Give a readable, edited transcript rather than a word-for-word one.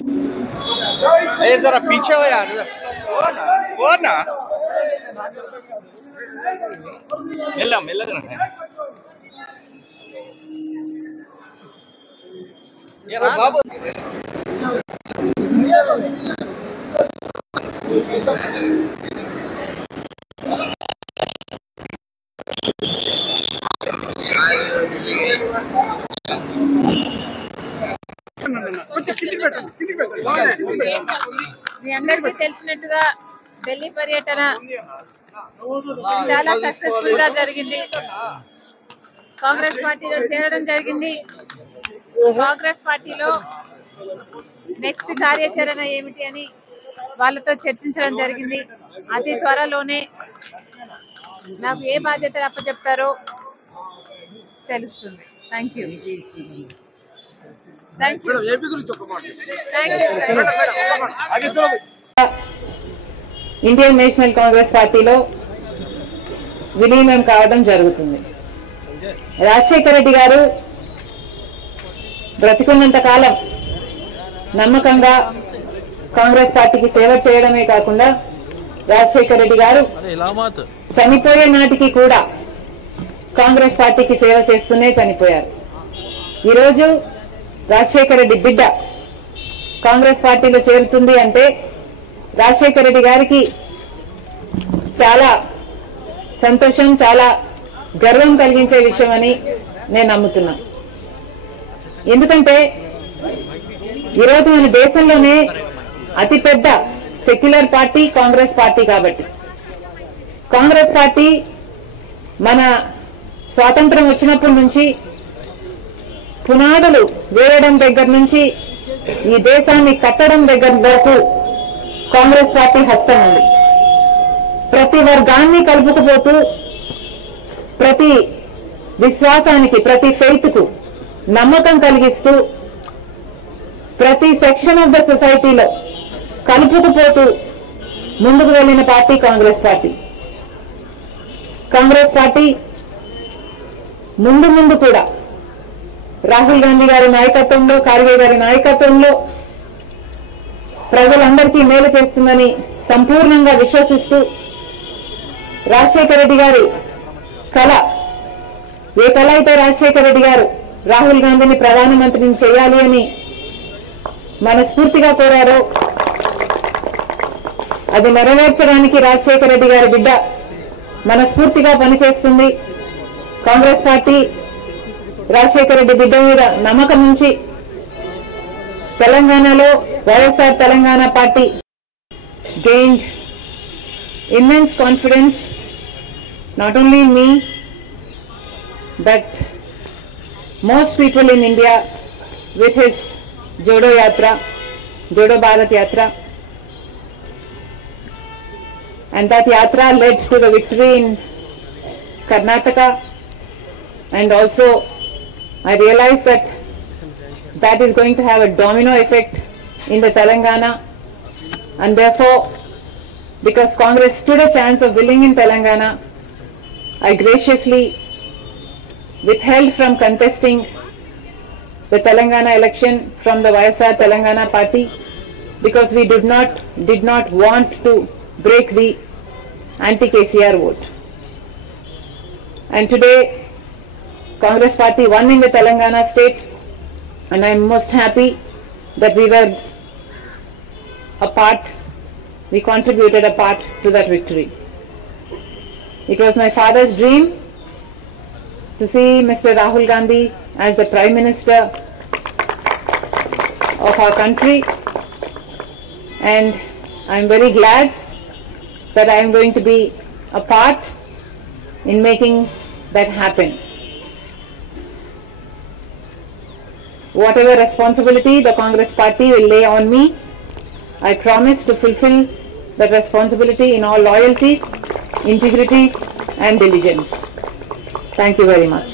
ए जरा पीछे हो यार, वो ना मेल्ला मेल्ला करना है यार बाबू। మీ అందరికీ తెలిసినట్టుగా ఢిల్లీ పర్యటన చాలా సక్సెస్ఫుల్ గా జరిగింది. కాంగ్రెస్ పార్టీలో చేరడం జరిగింది. కాంగ్రెస్ పార్టీలో నెక్స్ట్ కార్యాచరణ ఏమిటి అని వాళ్ళతో చర్చించడం జరిగింది. అతి త్వరలోనే నాకు ఏ బాధ్యత అప్పచెప్తారో తెలుస్తుంది. Thank you. Indian national Congress పార్టీలో విలీనం కావడం జరుగుతుంది. రాజశేఖర రెడ్డి గారు బ్రతికున్నంత కాలం నమ్మకంగా కాంగ్రెస్ పార్టీకి సేవ చేయడమే కాకుండా రాజశేఖర రెడ్డి గారు చనిపోయే నాటికి కూడా కాంగ్రెస్ పార్టీకి సేవ చేస్తూనే చనిపోయారు. ఈరోజు రాజశేఖర రెడ్డి బిడ్డ కాంగ్రెస్ పార్టీలో చేరుతుంది అంటే రాజశేఖర రెడ్డి గారికి చాలా సంతోషం, చాలా గర్వం కలిగించే విషయం అని నేను నమ్ముతున్నా. ఎందుకంటే ఈరోజు మన దేశంలోనే అతిపెద్ద సెక్యులర్ పార్టీ కాంగ్రెస్ పార్టీ. కాబట్టి కాంగ్రెస్ పార్టీ మన స్వాతంత్రం వచ్చినప్పటి నుంచి పునాదులు వేయడం దగ్గర నుంచి ఈ దేశాన్ని కట్టడం దగ్గర వరకు కాంగ్రెస్ పార్టీ హస్తం ఉంది. ప్రతి వర్గాన్ని కలుపుకుపోతూ ప్రతి విశ్వాసానికి, ప్రతి ఫెయిత్ కు నమ్మకం కలిగిస్తూ ప్రతి సెక్షన్ ఆఫ్ ద సొసైటీలో కలుపుకుపోతూ ముందుకు వెళ్లిన party Congress party. Congress party ముందు కూడా రాహుల్ గాంధీ గారి నాయకత్వంలో, ఖార్గే గారి నాయకత్వంలో ప్రజలందరికీ మేలు చేస్తుందని సంపూర్ణంగా విశ్వసిస్తూ రాజశేఖర రెడ్డి గారి కళ, ఏ కళ అయితే రాజశేఖర రెడ్డి గారు రాహుల్ గాంధీని ప్రధానమంత్రిని చేయాలి అని మనస్ఫూర్తిగా కోరారో అది నెరవేర్చడానికి రాజశేఖర రెడ్డి గారి బిడ్డ మనస్ఫూర్తిగా పనిచేస్తుంది. కాంగ్రెస్ పార్టీ రాజశేఖర రెడ్డి బిడ్డ మీద నమ్మకం ఉంచి తెలంగాణలో YSR Telangana party gained immense confidence not only in me but most people in India with his Jodo Yatra, Jodo Bharat Yatra, and that yatra led to the victory in Karnataka. And also I realized that that is going to have a domino effect in the Telangana, and therefore because Congress stood a chance of winning in Telangana, I graciously withheld from contesting the Telangana election from the YSR Telangana party because we did not want to break the anti-KCR vote. And today Congress party won in the Telangana state, and I am most happy that we contributed a part to that victory. It was my father's dream to see Mr. Rahul Gandhi as the Prime Minister of our country, and I am very glad that I am going to be a part in making that happen. Whatever responsibility the Congress party will lay on me, I promise to fulfill that responsibility in all loyalty, integrity and diligence. Thank you very much.